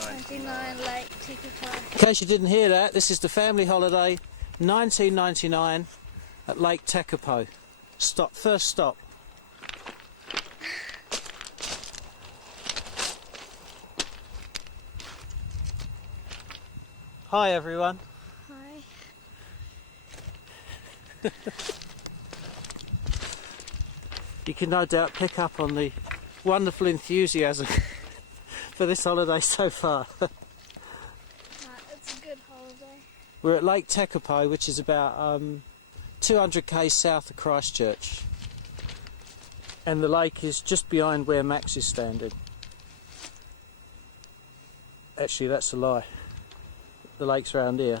1999 Lake Tekapo. In case you didn't hear that, this is the family holiday 1999 at Lake Tekapo. Stop, first stop. Hi everyone. Hi. You can no doubt pick up on the wonderful enthusiasm for this holiday so far. It's a good holiday. We're at Lake Tekapo, which is about 200 k's south of Christchurch, and the lake is just behind where Max is standing. Actually, that's a lie. The lake's around here.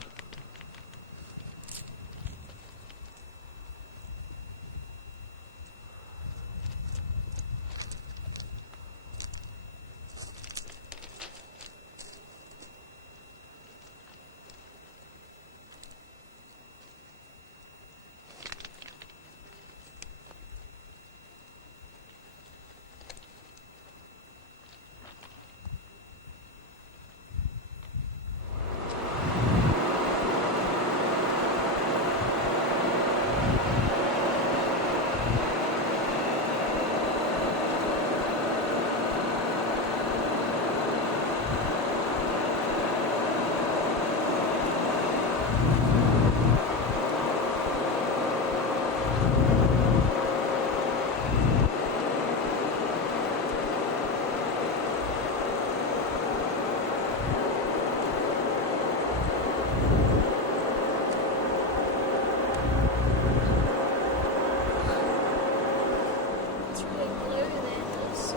It's really blue there. It's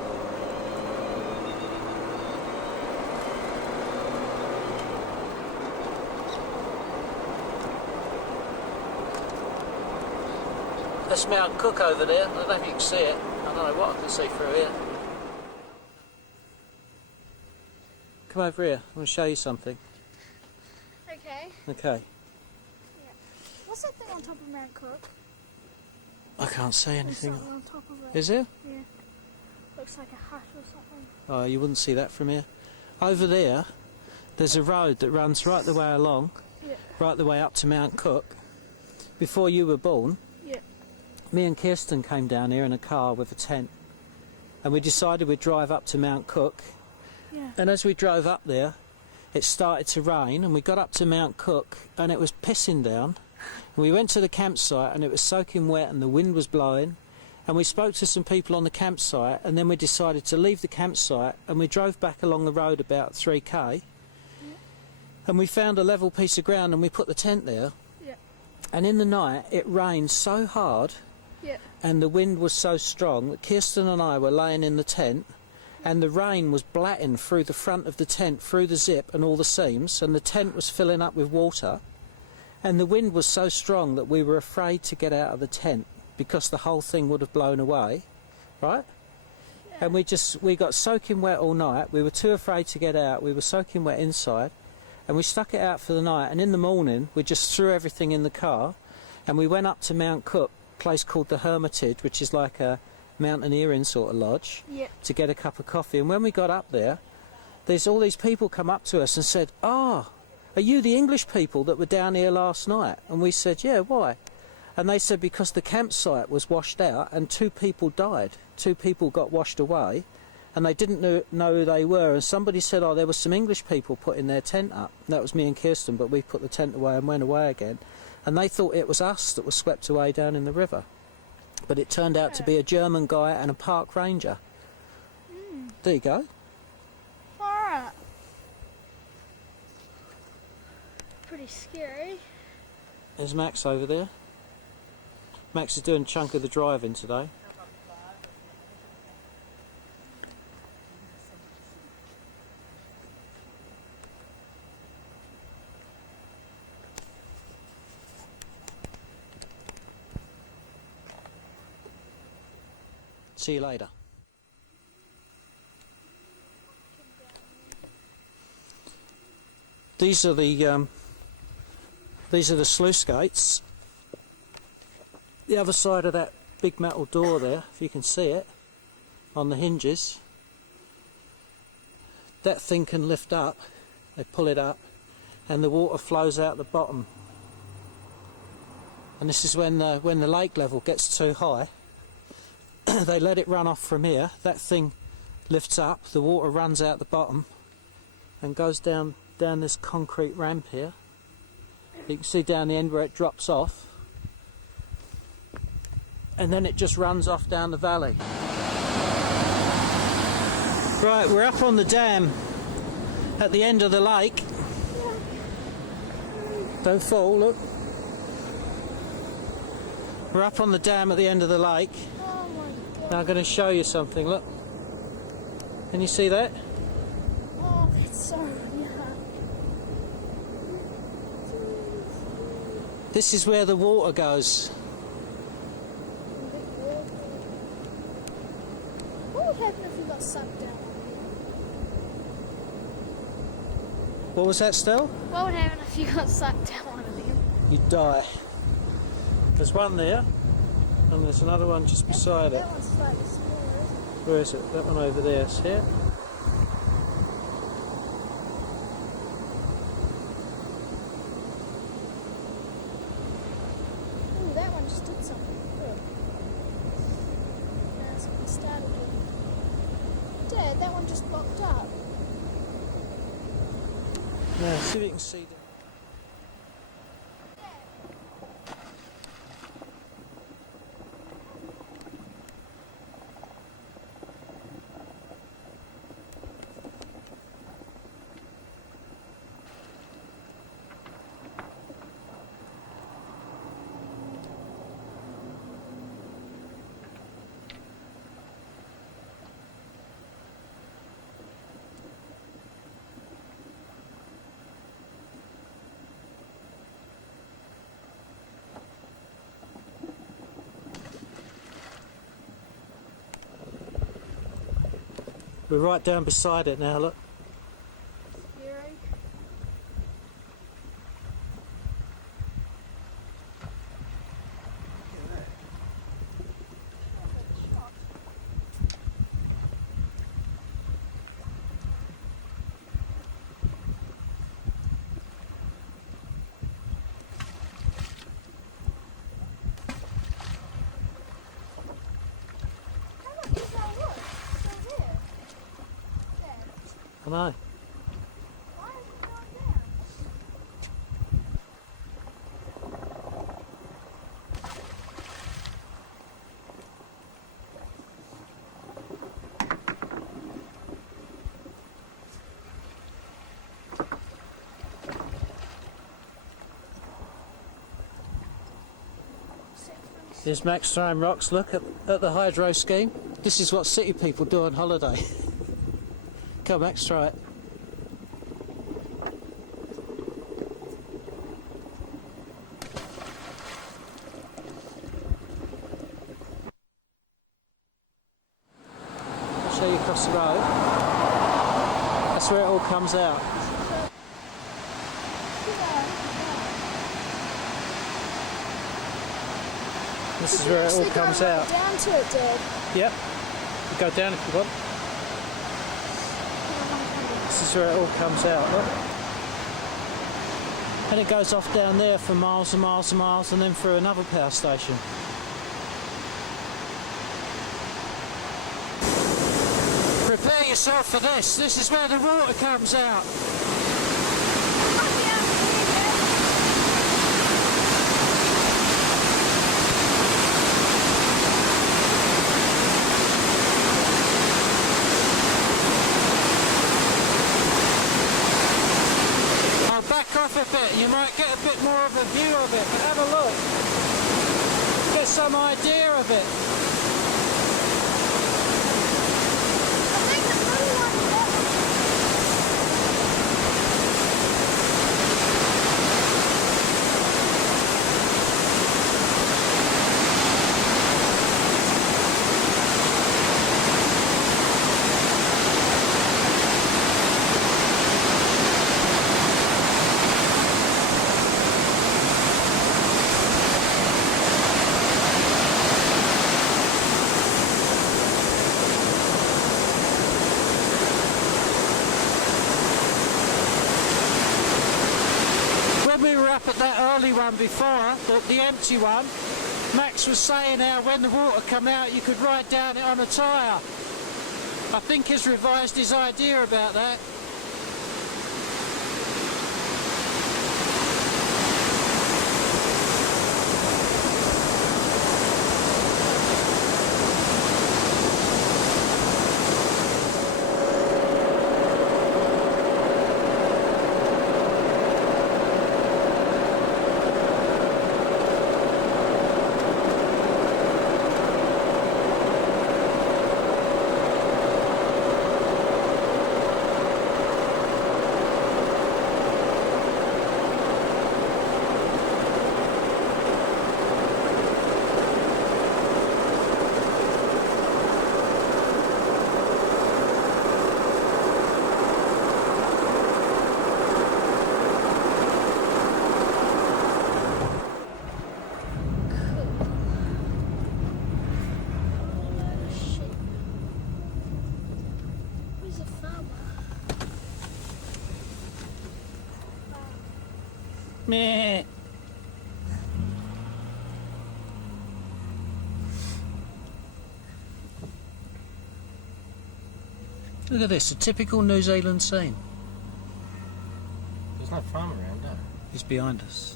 That's Mount Cook over there. I don't know if you can see it. I don't know what I can see through here. Come over here. I want to show you something. okay. Okay. What's that thing on top of Mount Cook? I can't see There's anything. something on top of it. Is there? Yeah. Looks like a hut or something. Oh, you wouldn't see that from here. Over there, there's a road that runs right the way along, Yeah. right the way up to Mount Cook. Before you were born, Yeah. me and Kirsten came down here in a car with a tent, and we decided we'd drive up to Mount Cook. Yeah. And as we drove up there, it started to rain, and we got up to Mount Cook, and it was pissing down. We went to the campsite, and it was soaking wet, and the wind was blowing. And we spoke to some people on the campsite, and then we decided to leave the campsite, and we drove back along the road about 3k. And we found a level piece of ground, and we put the tent there. Yeah. And in the night, it rained so hard, Yeah. and the wind was so strong that Kirsten and I were laying in the tent, and the rain was blatting through the front of the tent, through the zip and all the seams, and the tent was filling up with water, and the wind was so strong that we were afraid to get out of the tent because the whole thing would have blown away, right? Yeah. And we got soaking wet all night. We were too afraid to get out. We were soaking wet inside, and we stuck it out for the night, and in the morning we just threw everything in the car, and we went up to Mount Cook, a place called the Hermitage, which is like a mountaineering sort of lodge, Yeah. to get a cup of coffee. And when we got up there, there's all these people come up to us and said, "Ah, are you the English people that were down here last night?" And we said, "Yeah, why?" And they said because the campsite was washed out and 2 people died. 2 people got washed away, and they didn't know who they were. And somebody said, "Oh, there were some English people putting their tent up." And that was me and Kirsten, but we put the tent away and went away again. And they thought it was us that was swept away down in the river. But it turned out to be a German guy and a park ranger. There you go. Alright. Pretty scary. There's Max over there. Max is doing a chunk of the driving today. See you later. These are the sluice gates. The other side of that big metal door there, if you can see it, on the hinges. that thing can lift up. They pull it up, and the water flows out the bottom. And this is when the lake level gets too high. They let it run off from here. That thing lifts up. The water runs out the bottom and goes down this concrete ramp here. You can see down the end where it drops off, and then it just runs off down the valley. Right, we're up on the dam at the end of the lake. Don't fall, look. We're up on the dam at the end of the lake. Oh my god. Now I'm going to show you something, look. Can you see that? Oh, it's so yeah. This is where the water goes. What would happen if we got sucked down? What was that, Stel? What would happen if you got sucked down one of them? You'd die. There's one there, and there's another one just beside it. That one's slightly smaller. Where is it? That one over there, see it? Ooh, that one just did something. Good. Now it's going to start again. Dad, that one just popped up. Now, see if you can see that. We're right down beside it now, look. Scary. I know. Why is it going down? There's Max throwing rocks, look at the hydro scheme. This is what city people do on holiday. Come, Max, try it. I'll show you across the road. That's where it all comes out. This is where it all comes out. Down to it, Dad. Yep. You go down if you want. This is where it all comes out, look. And it goes off down there for miles and miles and miles, and then through another power station. Prepare yourself for this. This is where the water comes out. Off a bit, you might get a bit more of a view of it, but have a look. Get some idea of it. I think the blue one's better. one before, the empty one, Max was saying how when the water come out you could ride down it on a tyre. I think he's revised his idea about that. Meh. Look at this, a typical New Zealand scene. There's no farm around, no? He's behind us.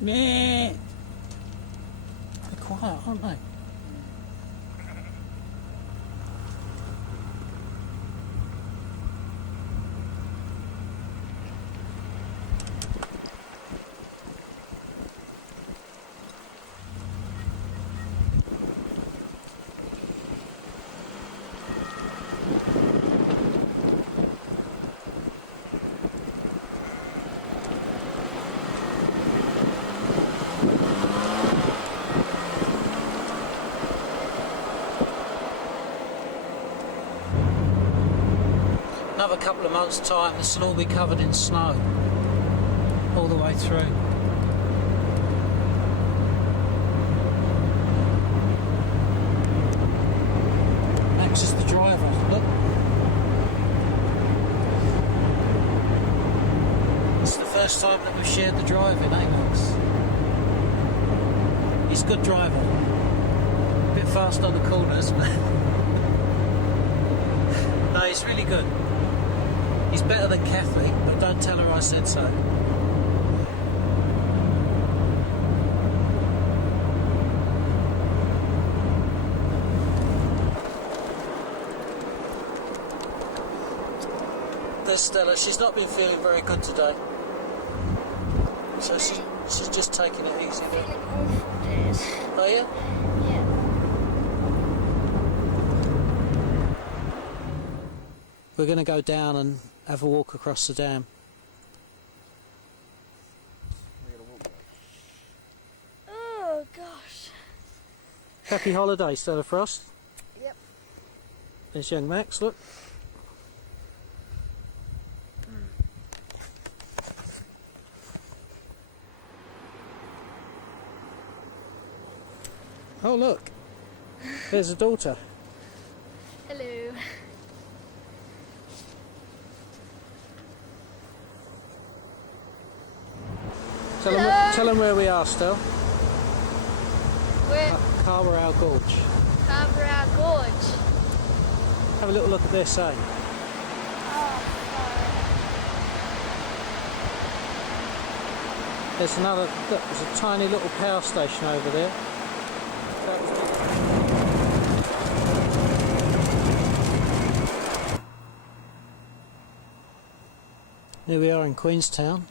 Meh. They're quiet, aren't they? Another couple of months' time, this will all be covered in snow all the way through. Max is the driver. Look. It's the first time that we've shared the driving, eh, Max? He's a good driver. A bit fast on the corners, but no, he's really good. He's better than Kathy, but don't tell her I said so. There's Stella. She's not been feeling very good today. So she's just taking it easy. Feeling awful, Dad. Are you? Yeah. We're going to go down and have a walk across the dam. Oh gosh. Happy holiday, Stella Frost. Yep. There's young Max, look. Oh look, there's a daughter. Hello. Tell them where we are, Stel. We're Carwarau Gorge. Carwarau Gorge. Have a little look at this, eh? Oh, There's another, look, there's a tiny little power station over there. Here we are in Queenstown.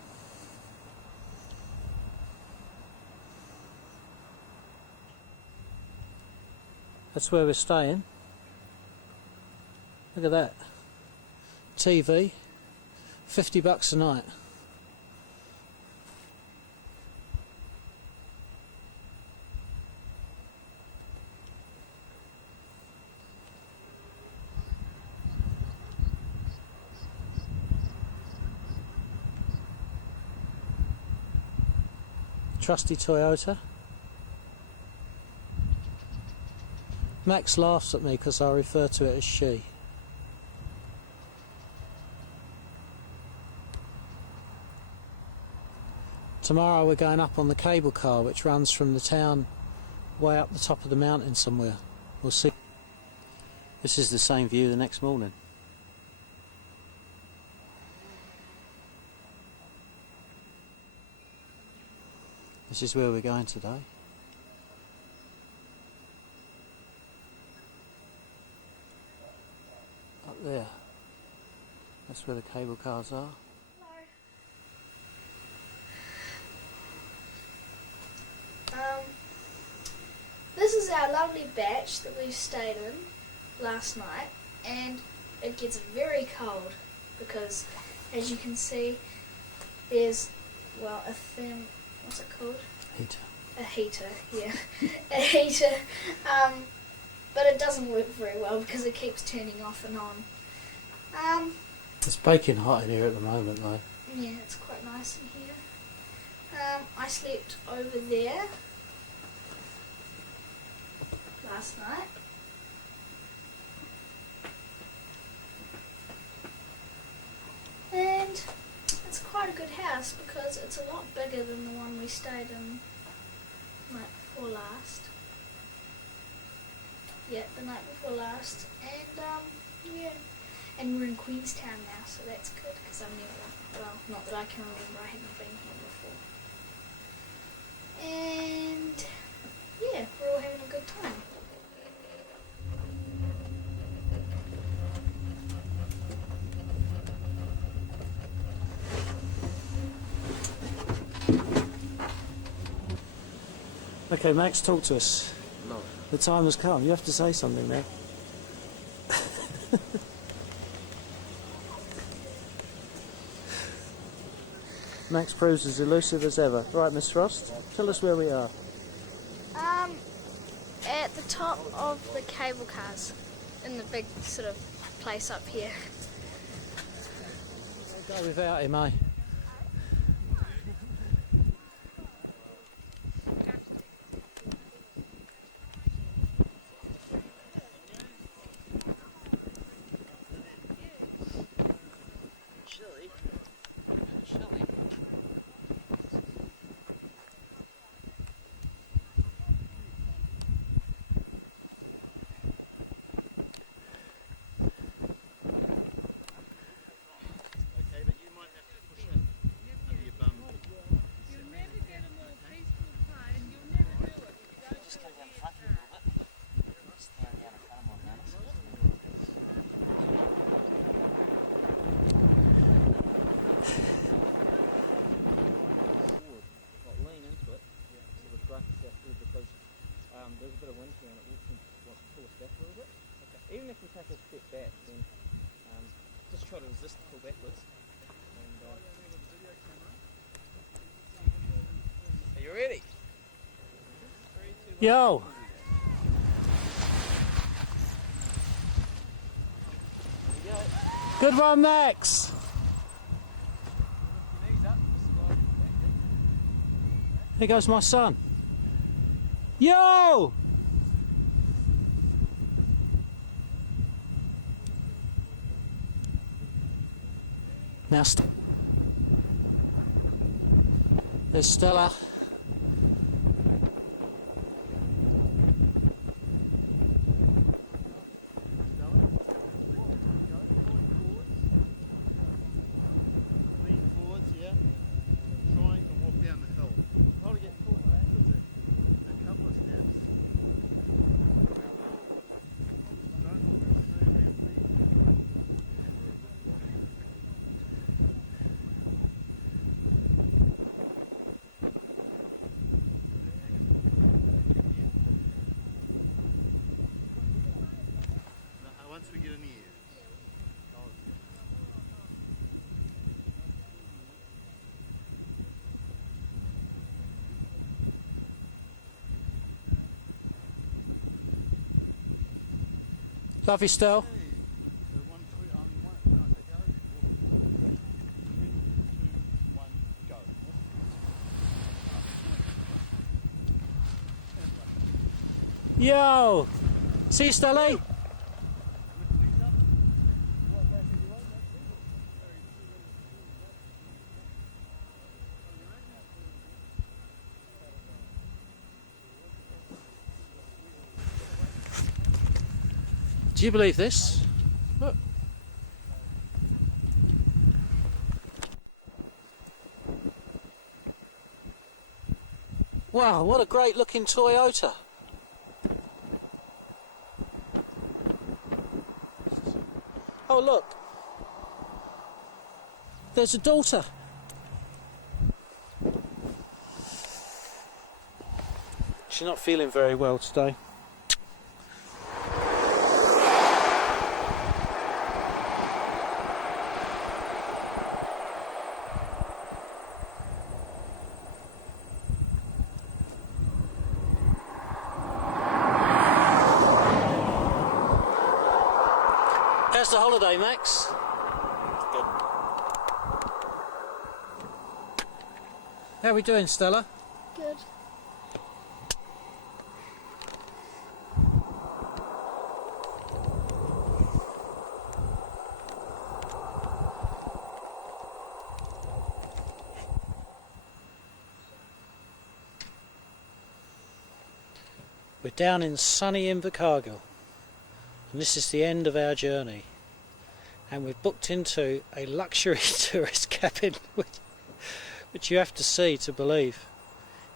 That's where we're staying. Look at that. TV, $50 a night. Trusty Toyota. Max laughs at me because I refer to it as she. Tomorrow we're going up on the cable car which runs from the town way up the top of the mountain somewhere. We'll see. This is the same view the next morning. This is where we're going today. Up there. That's where the cable cars are. This is our lovely batch that we stayed in last night, and it gets very cold because, as you can see, there's, well, what's it called? Heater. A heater, yeah. A heater, but it doesn't work very well because it keeps turning off and on. It's baking hot in here at the moment though. Yeah, it's quite nice in here. I slept over there last night. And it's quite a good house because it's a lot bigger than the one we stayed in the night before last. Yeah, the night before last. And yeah. And we're in Queenstown now, so that's good because I've never, well, not that I can remember, I haven't been here before. And yeah, we're all having a good time. Okay, Max, talk to us. No. The time has come. You have to say something now. Max proves as elusive as ever. Right, Miss Frost, tell us where we are. At the top of the cable cars, in the big sort of place up here. Go without him, eh? There's a bit of wind here and it wants to pull us back a little bit. Okay. Even if we take a step back, then just try to resist the pull backwards. And, are you ready? Yo! Good one, Max! Here goes my son. Yo! Now, there's Stella. Lean forwards, yeah. Trying to walk down the hill. We'll probably get pulled backwards a couple of steps. Once we get in the air. Love you, Stell. Yo! See you, Stelly. Do you believe this? Look. Wow, what a great looking Toyota. Oh look, there's a daughter. She's not feeling very well today. How's the holiday, Max? Good. How are we doing, Stella? Good. We're down in sunny Invercargill, and this is the end of our journey. And we've booked into a luxury tourist cabin, which you have to see to believe.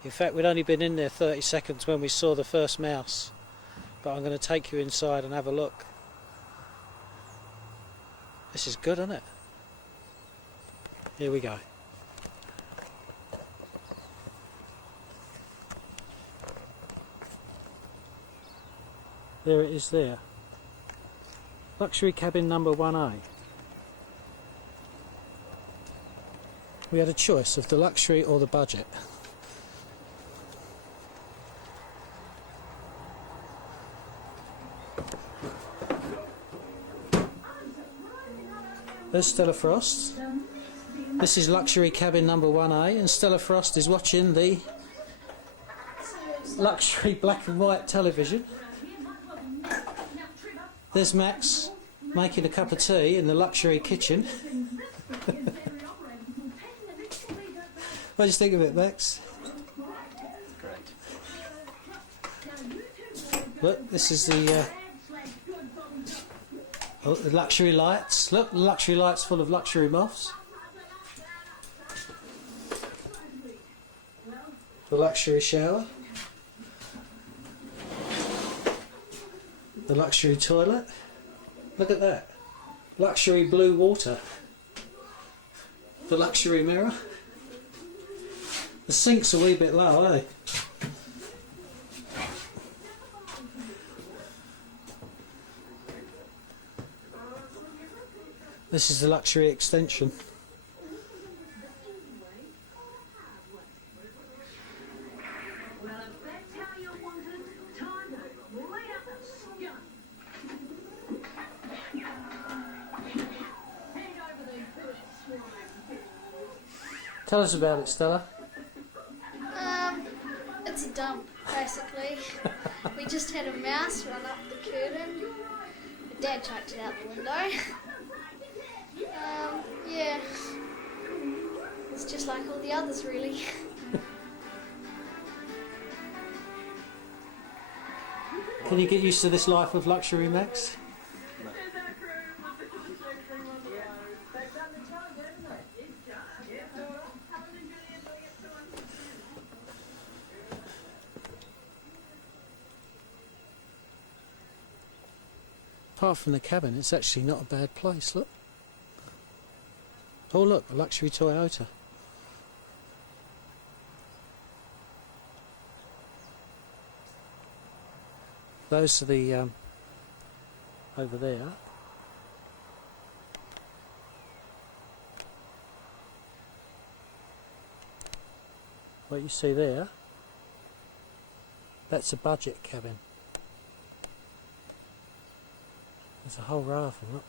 In fact, we'd only been in there 30 seconds when we saw the first mouse, but I'm going to take you inside and have a look. This is good, isn't it? Here we go. There it is there. Luxury cabin number 1A. We had a choice of the luxury or the budget. There's Stella Frost. This is luxury cabin number 1A, and Stella Frost is watching the luxury black and white television. There's Max making a cup of tea in the luxury kitchen. What do you think of it, Max? Great. Look, this is the luxury lights. Look, the luxury lights full of luxury moths. The luxury shower. The luxury toilet. Look at that. Luxury blue water. The luxury mirror. The sink's a wee bit low, eh? This is the luxury extension. Tell us about it, Stella. It's a dump, basically. We just had a mouse run up the curtain. My dad chucked it out the window. Yeah. It's just like all the others, really. Can you get used to this life of luxury, Max? Apart from the cabin, it's actually not a bad place, look. Oh look, a luxury Toyota. Those are the, over there. What you see there, that's a budget cabin. There's a whole row of them, look.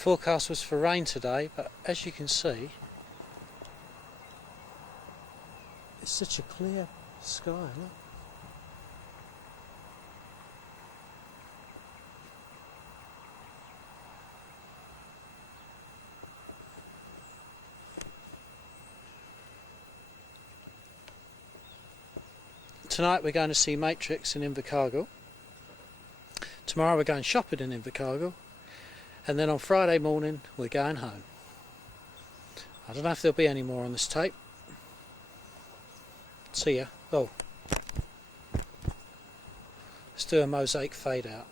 forecast was for rain today, but as you can see, it's such a clear sky, look. Tonight we're going to see Matrix in Invercargill. Tomorrow we're going shopping in Invercargill. And then on Friday morning we're going home. I don't know if there'll be any more on this tape. See ya. Oh. Let's do a mosaic fade out.